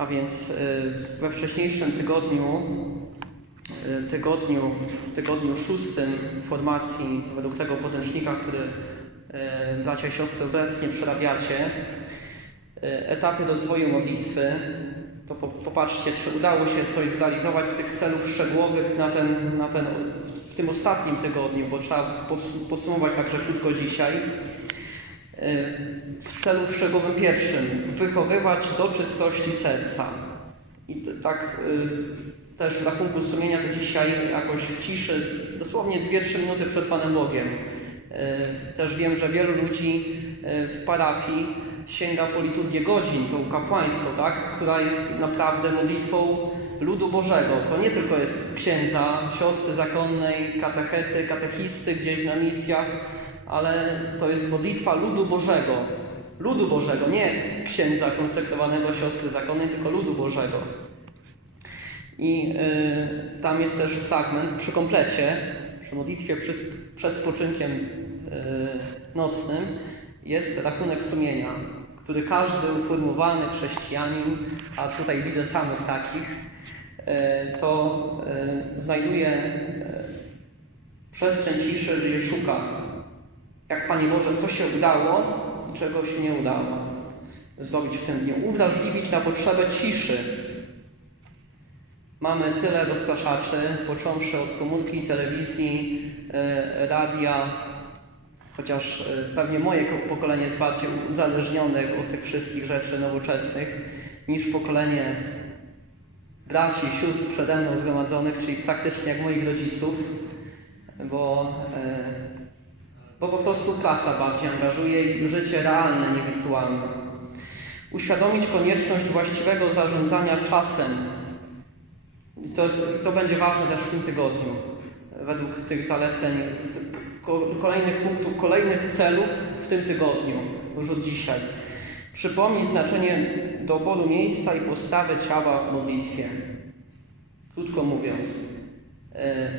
A więc y, we wcześniejszym tygodniu, y, tygodniu, tygodniu szóstym formacji, według tego podręcznika, który y, bracia i siostry obecnie przerabiacie, etapy rozwoju modlitwy, to po, popatrzcie, czy udało się coś zrealizować z tych celów szczegółowych na ten, na ten, w tym ostatnim tygodniu, bo trzeba pods- podsumować także krótko dzisiaj. W celu szczegółowym pierwszym wychowywać do czystości serca. I tak y, też w rachunku sumienia to dzisiaj jakoś w ciszy, dosłownie 2-3 minuty przed Panem Bogiem. Y, Też wiem, że wielu ludzi y, w parafii sięga po liturgię godzin, tą kapłańską, tak? która jest naprawdę modlitwą ludu Bożego. To nie tylko jest księdza, siostry zakonnej, katechety, katechisty gdzieś na misjach, ale to jest modlitwa ludu Bożego. Ludu Bożego, nie księdza konsekrowanego siostry zakonnej, tylko ludu Bożego. I y, tam jest też fragment przy komplecie, przy modlitwie przed, przed spoczynkiem y, nocnym, jest rachunek sumienia, który każdy uformowany chrześcijanin, a tutaj widzę samych takich, y, to znajduje przestrzeń ciszy, gdzie szuka jak Panie Boże, co się udało czego się nie udało zrobić w tym dniu. Uwrażliwić na potrzebę ciszy. Mamy tyle rozpraszaczy, począwszy od komórki, telewizji, e, radia, chociaż e, pewnie moje ko- pokolenie jest bardziej uzależnione od tych wszystkich rzeczy nowoczesnych niż pokolenie braci, sióstr przede mną zgromadzonych, czyli praktycznie jak moich rodziców, bo e, bo po prostu praca bardziej angażuje i życie realne, nie wirtualne. Uświadomić konieczność właściwego zarządzania czasem. To, jest, to będzie ważne też w tym tygodniu, według tych zaleceń, ko- kolejnych punktów, kolejnych celów w tym tygodniu, już od dzisiaj. Przypomnieć znaczenie doboru miejsca i postawy ciała w modlitwie. Krótko mówiąc, e,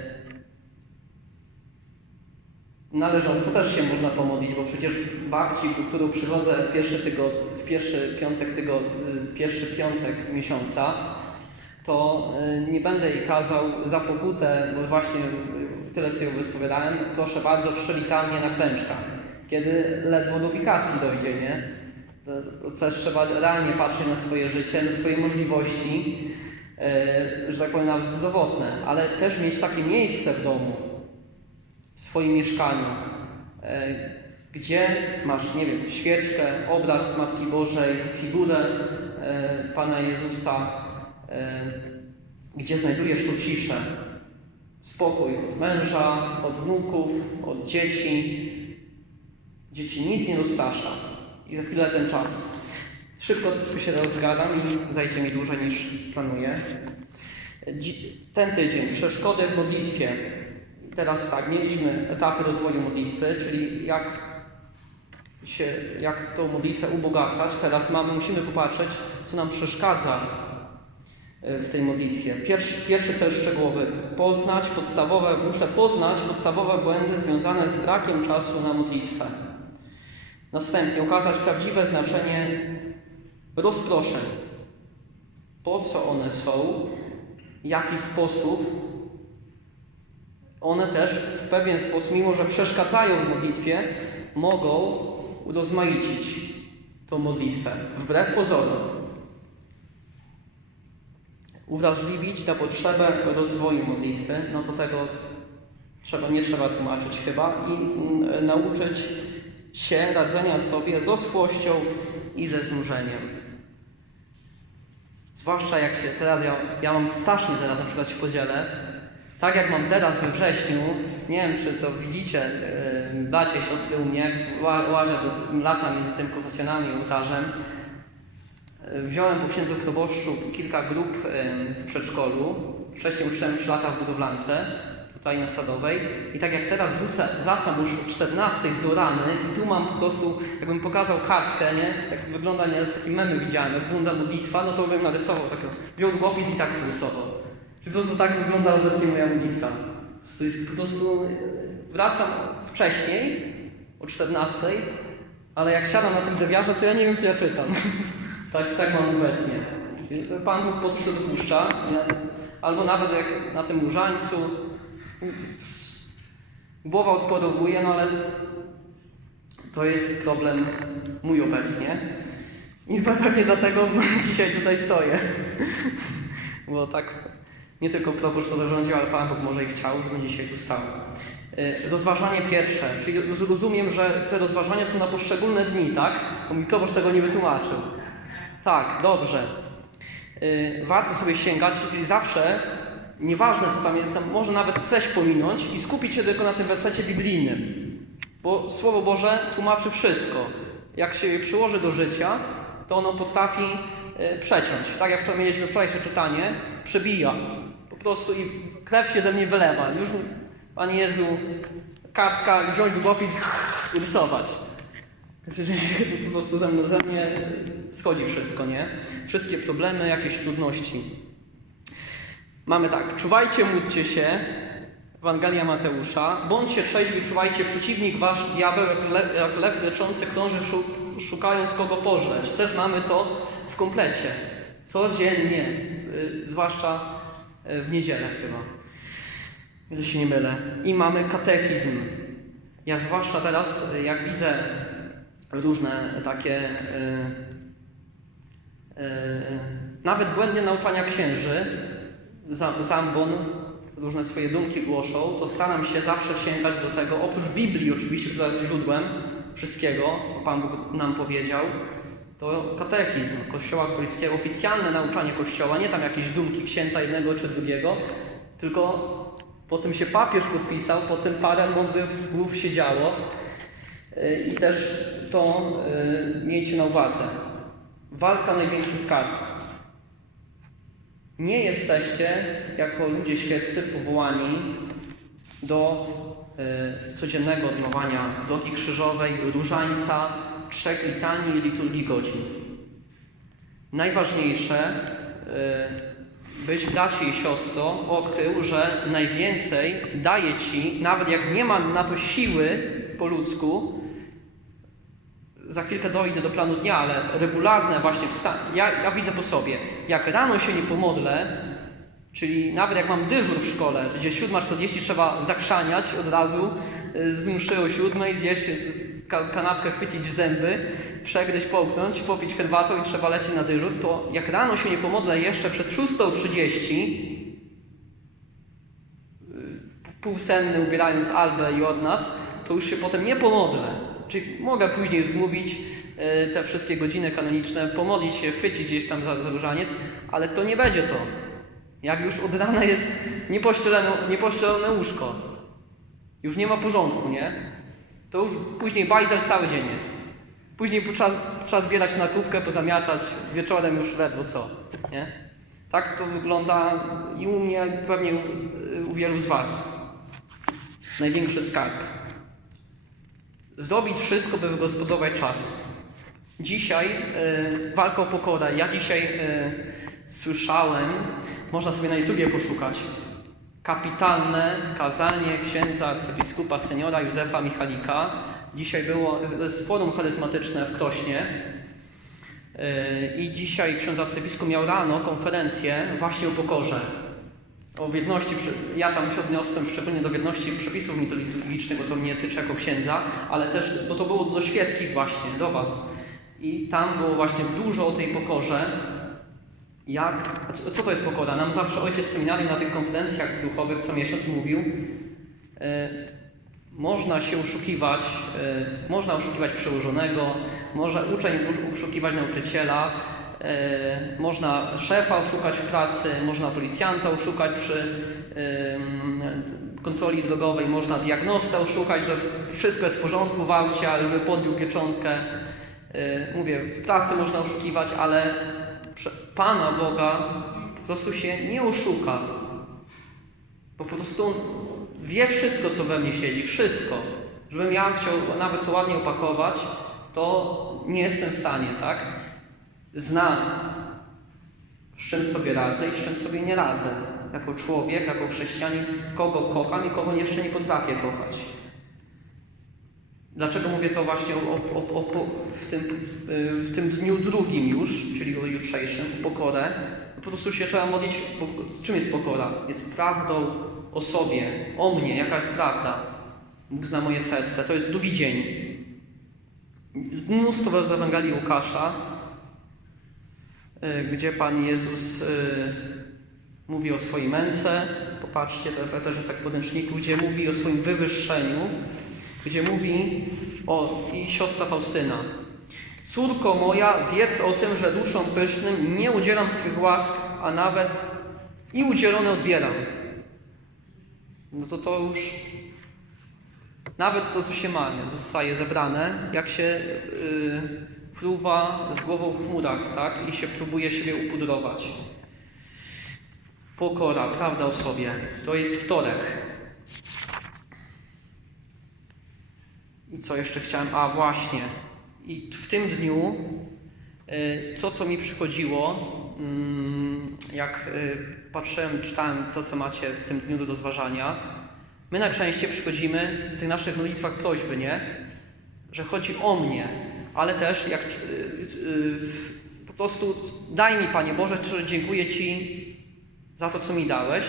należąco też się można pomodlić, bo przecież babci, do którą przychodzę w pierwszy, tygod, w pierwszy piątek tygo, y, pierwszy piątek miesiąca, to y, nie będę jej kazał za pokutę, bo właśnie tyle co ją wyspowiadałem, proszę bardzo, trzy litanie na klęczkach. Kiedy ledwo do ubikacji dojdzie, nie? To, to też trzeba realnie patrzeć na swoje życie, na swoje możliwości, y, że tak powiem, nawet zdrowotne, ale też mieć takie miejsce w domu, w swoim mieszkaniu, e, gdzie masz, nie wiem, świeczkę, obraz Matki Bożej, figurę e, Pana Jezusa, e, gdzie znajdujesz tu ciszę, spokój od męża, od wnuków, od dzieci. Dzieci nic nie rozprasza. I za chwilę ten czas. Szybko się rozgadam i zajdzie mi dłużej niż planuję. Ten tydzień przeszkody w modlitwie. Teraz tak, mieliśmy etapy rozwoju modlitwy, czyli jak, się, jak tą modlitwę ubogacać. Teraz mamy, musimy popatrzeć, co nam przeszkadza y, w tej modlitwie. Pierwszy, pierwszy cel szczegółowy. Poznać podstawowe, muszę poznać podstawowe błędy związane z brakiem czasu na modlitwę. Następnie okazać prawdziwe znaczenie rozproszeń. Po co one są, w jaki sposób one też w pewien sposób, mimo że przeszkadzają w modlitwie, mogą urozmaicić tą modlitwę, wbrew pozorom. Uwrażliwić na potrzebę rozwoju modlitwy, no to tego trzeba, nie trzeba tłumaczyć chyba, i mm, nauczyć się radzenia sobie z oschłością i ze znużeniem. Zwłaszcza jak się teraz, ja, ja mam strasznie teraz na przykład się podzielę, tak jak mam teraz we wrześniu, nie wiem czy to widzicie, bracie, siostry u mnie, łażę lata między tym konfesjonalnym i ołtarzem, yy, wziąłem po księdzu proboszczu kilka grup w przedszkolu, wcześniej uczyłem 3 lata w budowlance, tutaj na Sadowej i tak jak teraz wrócę, wracam już o 14 z rany i tu mam po prostu, jakbym pokazał kartkę, nie? Jak wygląda, nie, z takim memy widziałem, jak wygląda modlitwa, no to bym narysował taką, wziął długopis i tak rysował. Po prostu tak wygląda obecnie moja modlitwa. To jest po prostu, e, wracam wcześniej, o 14, ale jak siadam na tym dewiarze, to ja nie wiem, co ja czytam. tak, tak mam obecnie. Pan Bóg po to dopuszcza, albo nawet jak na tym różańcu głowa odporowuje, no ale to jest problem mój obecnie. I pewnie dlatego dzisiaj tutaj stoję. Bo tak nie tylko proboszcz to zarządził, ale Pan Bóg może i chciał, żebym dzisiaj tu stał. Y, Rozważanie pierwsze, czyli rozumiem, że te rozważania są na poszczególne dni, tak? Bo mi proboszcz tego nie wytłumaczył. Tak, dobrze. Y, Warto sobie sięgać, czyli zawsze, nieważne co tam jest, może nawet treść pominąć i skupić się tylko na tym wersecie biblijnym. Bo Słowo Boże tłumaczy wszystko. Jak się je przyłoży do życia, to ono potrafi y, przeciąć. Tak jak wczoraj mieliśmy wczorajsze czytanie, przebija. Po prostu i krew się ze mnie wylewa. Już, Panie Jezu, kartka, wziąć długopis i rysować. Po prostu ze mnie, ze mnie schodzi wszystko, nie? Wszystkie problemy, jakieś trudności. Mamy tak, czuwajcie, módlcie się, Ewangelia Mateusza, bądźcie trzeźwi, czuwajcie, przeciwnik wasz, diabeł, jak, le, jak lew leczący krąży, szu, szukając kogo pożreć. Też mamy to w komplecie, codziennie, y, zwłaszcza w niedzielę chyba, jeżeli się nie mylę. I mamy katechizm. Ja zwłaszcza teraz, y, jak widzę różne takie y, y, nawet błędne nauczania księży, za- zambon, różne swoje dumki głoszą, to staram się zawsze sięgać do tego, oprócz Biblii oczywiście, która jest źródłem wszystkiego, co Pan Bóg nam powiedział, to katechizm Kościoła katolickiego, oficjalne nauczanie Kościoła, nie tam jakieś dumki księdza jednego czy drugiego, tylko po tym się papież podpisał, po tym parę mądrych głów się działo, Y, I też to y, miejcie na uwadze. Walka największy skarb. Nie jesteście jako ludzie świeccy powołani do y, codziennego odmawiania drogi krzyżowej, różańca, trzech litanii i liturgii godzin. Najważniejsze, y, być bracie i siostro, odkrył, że najwięcej daje Ci, nawet jak nie ma na to siły po ludzku, za chwilkę dojdę do planu dnia, ale regularne właśnie wsta- ja, ja widzę po sobie, jak rano się nie pomodlę, czyli nawet jak mam dyżur w szkole, gdzie 7.40 trzeba zakrzaniać od razu, y, z mszy o 7, zjeść kanapkę, chwycić w zęby, przegryźć, połknąć, popić herbatą i trzeba lecieć na dyżur, to jak rano się nie pomodlę jeszcze przed 6.30, półsenny ubierając albę i ornat, to już się potem nie pomodlę. Czyli mogę później zmówić e, te wszystkie godziny kanoniczne, pomodlić się, chwycić gdzieś tam za, za różaniec, ale to nie będzie to. Jak już od rana jest niepościelone, niepościelone łóżko, już nie ma porządku, nie? To już później bajzel cały dzień jest. Później trzeba, trzeba zbierać na kubkę, pozamiatać, wieczorem już ledwo co, nie? Tak to wygląda i u mnie, pewnie u, wielu z Was. Największy skarb. Zrobić wszystko, by wygospodować czas. Dzisiaj y, walka o pokorę. Ja dzisiaj y, słyszałem, można sobie na YouTubie poszukać, kapitalne kazanie księdza arcybiskupa seniora Józefa Michalika. Dzisiaj było jest forum charyzmatyczne w Krośnie. Y, I dzisiaj ksiądz arcybiskup miał rano konferencję właśnie o pokorze. O wierności, ja tam się odniosłem szczególnie do wierności przepisów mitologicznych, bo to mnie tyczy jako księdza, ale też, bo to było do świeckich właśnie, do Was. I tam było właśnie dużo o tej pokorze. Jak, co to jest pokora? Nam zawsze ojciec seminarium na tych konferencjach duchowych co miesiąc mówił, e, można się oszukiwać, e, można oszukiwać przełożonego, może uczeń oszukiwać nauczyciela, e, można szefa oszukać w pracy, można policjanta oszukać przy kontroli drogowej, można diagnostę oszukać, że wszystko jest w porządku w aucie, ale podbił pieczątkę. Mówię, w pracy można oszukiwać, ale Pana Boga po prostu się nie oszuka. Bo po prostu wie wszystko, co we mnie siedzi, wszystko. Żebym ja chciał nawet to ładnie opakować, to nie jestem w stanie, tak? Znam, z czym sobie radzę i z czym sobie nie radzę. Jako człowiek, jako chrześcijanin, kogo kocham i kogo jeszcze nie potrafię kochać. Dlaczego mówię to właśnie o, o, o, w, tym, w tym dniu drugim już, czyli o jutrzejszym, o pokorę? Po prostu się trzeba modlić, czym jest pokora? Jest prawdą o sobie, o mnie, jaka jest prawda. Bóg zna moje serce. To jest drugi dzień. Mnóstwo z Ewangelii Łukasza, y, gdzie Pan Jezus y, mówi o swojej męce. Popatrzcie, też tak w podręczniku, gdzie mówi o swoim wywyższeniu, gdzie mówi o i siostra Faustyna. Córko moja, wiedz o tym, że duszom pysznym nie udzielam swych łask, a nawet i udzielone odbieram. No to to już nawet to, co się ma, zostaje zebrane, jak się yy, fruwa z głową w chmurach, tak? I się próbuje siebie upudrować. Pokora, prawda o sobie. To jest wtorek. I co jeszcze chciałem? A właśnie. I w tym dniu y, to, co mi przychodziło, mm, jak y, patrzyłem, czytałem to, co macie w tym dniu do rozważania, my najczęściej przychodzimy w tych naszych modlitwach prośby, nie? Że chodzi o mnie, ale też jak y, po prostu daj mi, Panie Boże, że dziękuję Ci za to, co mi dałeś,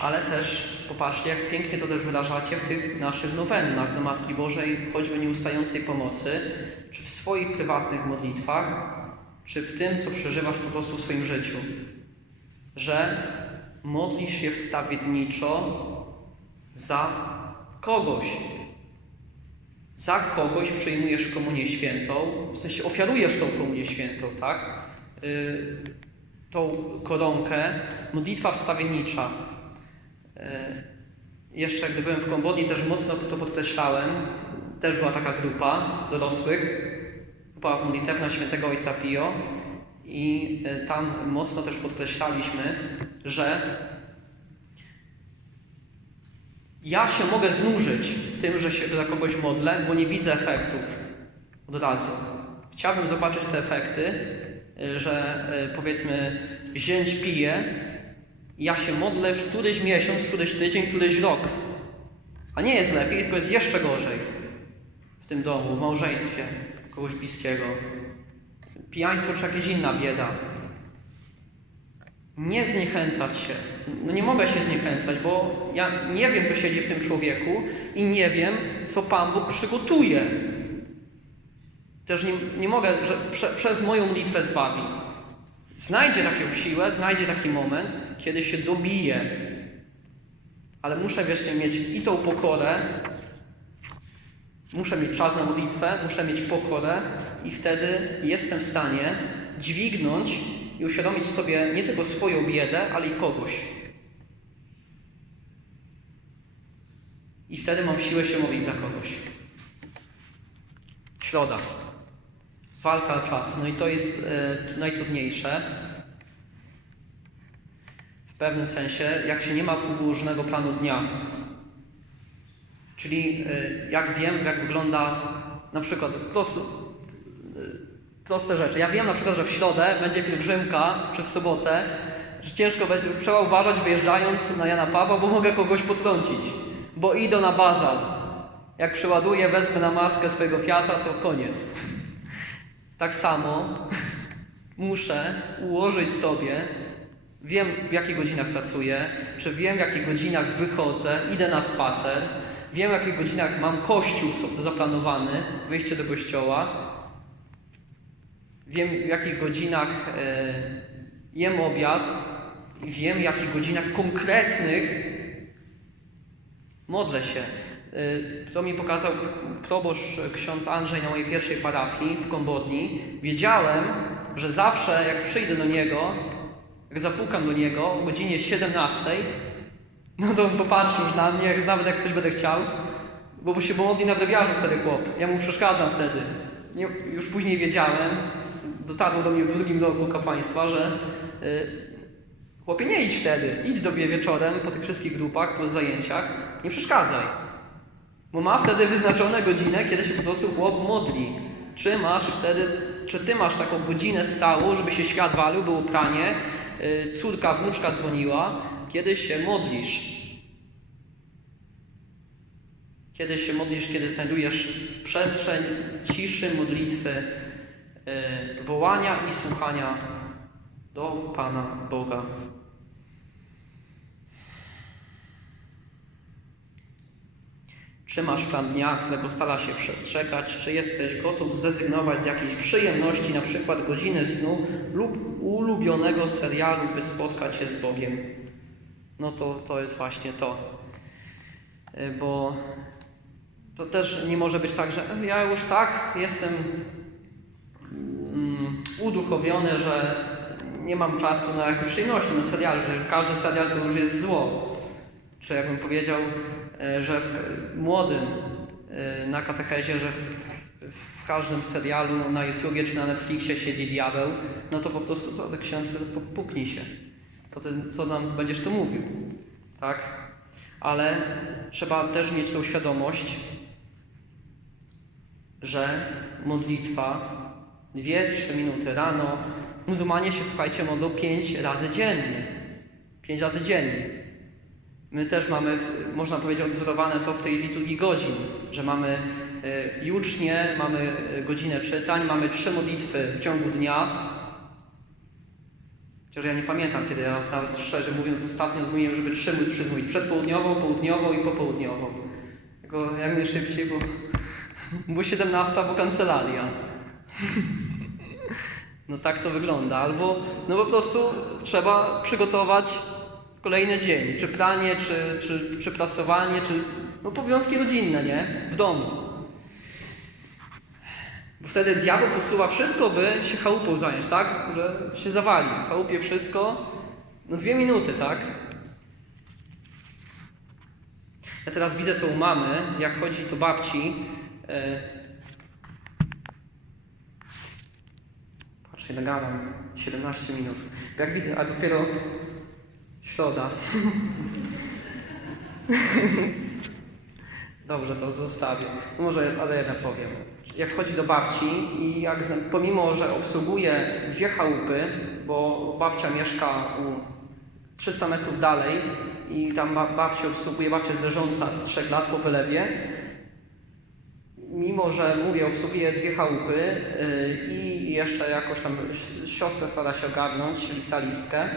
ale też popatrzcie, jak pięknie to też wyrażacie w tych naszych nowennach do Matki Bożej, choćby nieustającej pomocy, czy w swoich prywatnych modlitwach, czy w tym, co przeżywasz po prostu w swoim życiu. Że modlisz się wstawienniczo za kogoś. Za kogoś przyjmujesz komunię świętą, w sensie ofiarujesz tą komunię świętą, tak? Yy, tą koronkę, modlitwa wstawiennicza. E, Jeszcze gdy byłem w Kambodży, też mocno to podkreślałem. Też była taka grupa dorosłych, grupa modlitewna świętego Ojca Pio i e, tam mocno też podkreślaliśmy, że ja się mogę znużyć tym, że się za kogoś modlę, bo nie widzę efektów od razu. Chciałbym zobaczyć te efekty, y, że powiedzmy zięć pije, ja się modlę któryś miesiąc, któryś tydzień, któryś rok. A nie jest lepiej, tylko jest jeszcze gorzej w tym domu, w małżeństwie kogoś bliskiego. Pijaństwo czy jakaś inna bieda. Nie zniechęcać się. No nie mogę się zniechęcać, bo ja nie wiem, co siedzi w tym człowieku i nie wiem, co Pan Bóg przygotuje. Też nie, nie mogę, że prze, przez moją modlitwę zbawi. Znajdzie taką siłę, znajdzie taki moment, kiedy się dobije. Ale muszę wreszcie mieć i tą pokorę, muszę mieć czas na modlitwę, muszę mieć pokorę i wtedy jestem w stanie dźwignąć i uświadomić sobie nie tylko swoją biedę, ale i kogoś. I wtedy mam siłę się modlić za kogoś. Środa. Walka o czas. No i to jest e, najtrudniejsze. W pewnym sensie, jak się nie ma różnego planu dnia. Czyli e, jak wiem, jak wygląda na przykład prosto, e, proste rzeczy. Ja wiem na przykład, że w środę będzie pielgrzymka, czy w sobotę, że ciężko będzie, trzeba uważać wyjeżdżając na Jana Pawła, bo mogę kogoś potrącić, bo idę na bazar. Jak przeładuję, wezmę na maskę swojego Fiata, to koniec. Tak samo muszę ułożyć sobie, wiem w jakich godzinach pracuję, czy wiem w jakich godzinach wychodzę, idę na spacer, wiem w jakich godzinach mam kościół zaplanowany, wyjście do kościoła, wiem w jakich godzinach e, jem obiad i wiem w jakich godzinach konkretnych modlę się. Y, To mi pokazał proboszcz ksiądz Andrzej na mojej pierwszej parafii w Kambodni. Wiedziałem, że zawsze jak przyjdę do niego, jak zapukam do niego o godzinie 17, no to on popatrzy na mnie, nawet jak coś będę chciał, bo się pomodli na brewiarzu wtedy chłop. Ja mu przeszkadzam wtedy. Nie, już później wiedziałem, dotarło do mnie w drugim roku kapłaństwa, że y, chłopie nie idź wtedy, idź do mnie wieczorem po tych wszystkich grupach, po zajęciach, nie przeszkadzaj. Bo ma wtedy wyznaczone godzinę, kiedy się po prostu chłop modli. Czy masz wtedy, czy ty masz taką godzinę stałą, żeby się świat walił, było pranie, yy, córka, wnuczka dzwoniła, kiedy się modlisz? Kiedy się modlisz, kiedy znajdujesz przestrzeń ciszy, modlitwy, yy, wołania i słuchania do Pana Boga. Czy masz plan dnia, którego stara się przestrzegać? Czy jesteś gotów zrezygnować z jakiejś przyjemności, na przykład godziny snu lub ulubionego serialu, by spotkać się z Bogiem? No to, to jest właśnie to. Y, Bo to też nie może być tak, że ja już tak jestem mm, uduchowiony, że nie mam czasu na jakieś przyjemności, na serial, że każdy serial to już jest zło. Czy jakbym powiedział, e, że młodym e, na katechezie, że w, każdym serialu na YouTubie czy na Netflixie siedzi diabeł, no to po prostu co, ksiądz, puknij się. Co, ty, co nam będziesz tu mówił? Tak? Ale trzeba też mieć tą świadomość, że modlitwa, dwie, trzy minuty rano, muzułmanie się, słuchajcie, modlą pięć razy dziennie. Pięć razy dziennie. My też mamy, można powiedzieć, odwzorowane to w tej liturgii godzin, że mamy e, jucznie, mamy e, godzinę czytań, mamy trzy modlitwy w ciągu dnia. Chociaż ja nie pamiętam, kiedy ja nawet szczerze mówiąc ostatnio zmówiłem, żeby trzy modlitwy zmówić. Przedpołudniową, południową i popołudniową. Tylko jak najszybciej, bo, bo 17, bo kancelaria. No tak to wygląda. Albo no po prostu trzeba przygotować kolejny dzień. Czy pranie, czy, czy, czy prasowanie, czy no, obowiązki rodzinne, nie? W domu. Bo wtedy diabeł posuwa wszystko, by się chałupą zająć, tak? Że się zawali. Chałupie wszystko. No dwie minuty, tak? Ja teraz widzę tą mamę, jak chodzi do babci. E, Patrzcie, nagadam. 17 minut. Jak widzę, a dopiero środa. Dobrze, to zostawię. No Może, ale jednak powiem. Jak chodzi do babci i jak z- pomimo, że obsługuje dwie chałupy, bo babcia mieszka u 300 metrów dalej i tam ba- babci obsługuje, babcia jest leżąca 3 lat po wylewie, mimo że mówię, obsługuję dwie chałupy yy, i jeszcze jakoś tam si- siostrę stara się ogarnąć, licealistkę,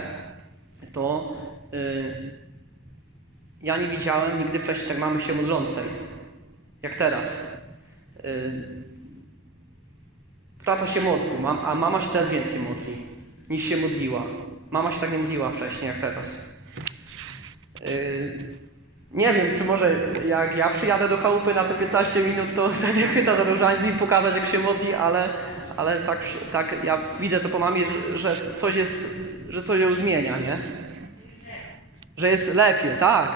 to yy, ja nie widziałem nigdy wcześniej tak mamy się modlącej, jak teraz. Yy, Tato się modlił, mam, a mama się teraz więcej modli niż się modliła. Mama się tak nie modliła wcześniej jak teraz. Yy, nie wiem, czy może jak ja przyjadę do chałupy na te 15 minut, to wtedy chyba do różańca i pokazać jak się modli, ale, ale tak, tak ja widzę to po mamie, że coś jest, że coś ją zmienia, nie? Że jest lepiej, tak.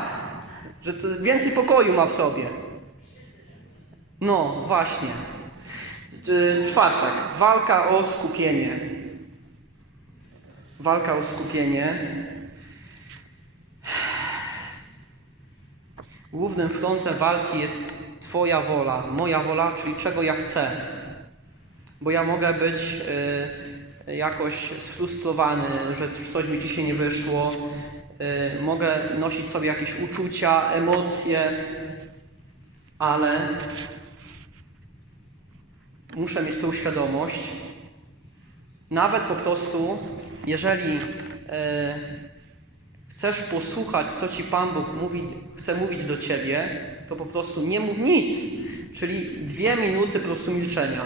Że więcej pokoju ma w sobie. No, właśnie. Czwartek. Walka o skupienie. Walka o skupienie. Głównym frontem walki jest Twoja wola, moja wola, czyli czego ja chcę. Bo ja mogę być y, jakoś sfrustrowany, że coś mi dzisiaj nie wyszło. Y, mogę nosić sobie jakieś uczucia, emocje, ale muszę mieć tą świadomość. Nawet po prostu, jeżeli e, chcesz posłuchać, co ci Pan Bóg mówi, chce mówić do ciebie, to po prostu nie mów nic. Czyli dwie minuty po prostu milczenia.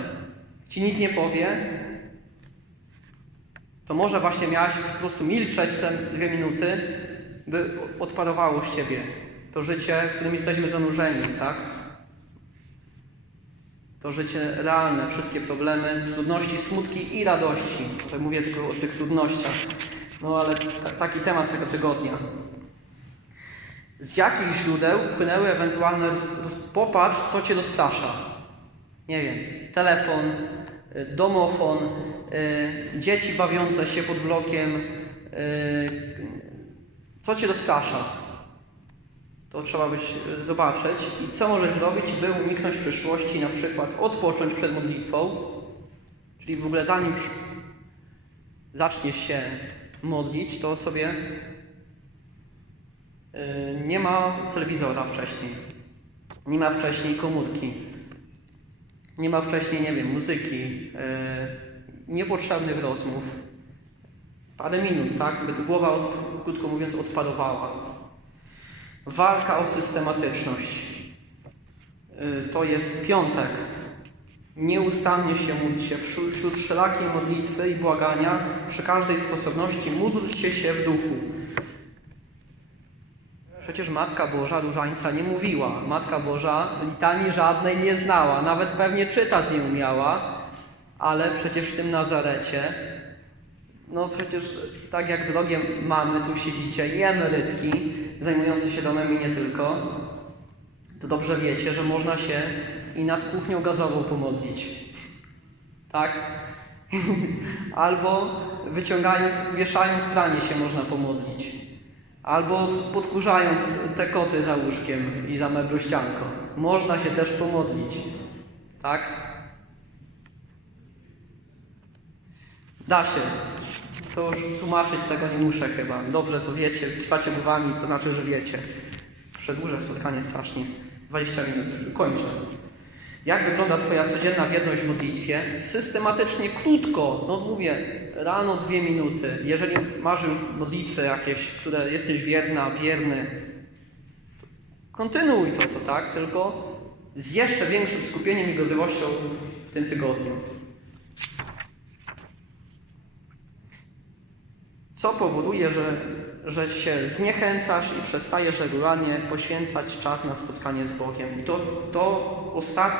Ci nic nie powie, to może właśnie miałaś po prostu milczeć te dwie minuty, by odparowało z ciebie to życie, w którym jesteśmy zanurzeni, tak? To życie realne, wszystkie problemy, trudności, smutki i radości. Tutaj mówię tylko o tych trudnościach. No ale ta, taki temat tego tygodnia. Z jakich źródeł płynęły ewentualne... Popatrz, co cię rozprasza. Nie wiem, telefon, y, domofon, dzieci bawiące się pod blokiem. y, Co cię rozprasza? To trzeba być, y, zobaczyć i co możesz zrobić, by uniknąć w przyszłości, na przykład odpocząć przed modlitwą, czyli w ogóle zanim zaczniesz się modlić, to sobie y, nie ma telewizora wcześniej. Nie ma wcześniej komórki. Nie ma wcześniej, nie wiem, muzyki, niepotrzebnych rozmów. Parę minut, tak? By głowa, krótko mówiąc, odparowała. Walka o systematyczność. Yy, to jest piątek. Nieustannie się módlcie wśród wszelakiej modlitwy i błagania, przy każdej sposobności módlcie się w duchu. Przecież Matka Boża Różańca nie mówiła. Matka Boża litanii żadnej nie znała, nawet pewnie czytać nie umiała, ale przecież w tym Nazarecie, no przecież tak jak drogie mamy tu siedzicie i emerytki zajmujące się domem i nie tylko, to dobrze wiecie, że można się i nad kuchnią gazową pomodlić. Tak? Albo wyciągając, wieszając pranie się można pomodlić. Albo podkurzając te koty za łóżkiem i za mebluścianką. Można się też pomodlić. Tak? Da się. To już tłumaczyć tego nie muszę chyba. Dobrze to wiecie, trwacie głowami, to znaczy, że wiecie. Przedłużę spotkanie strasznie. 20 minut. Kończę. Jak wygląda Twoja codzienna wierność w modlitwie? Systematycznie, krótko, no mówię, rano dwie minuty. Jeżeli masz już modlitwy jakieś, które jesteś wierna, wierny, kontynuuj to, to tak, tylko z jeszcze większym skupieniem i gorliwością w tym tygodniu. Co powoduje, że, że się zniechęcasz i przestajesz regularnie poświęcać czas na spotkanie z Bogiem. I to, to ostatnie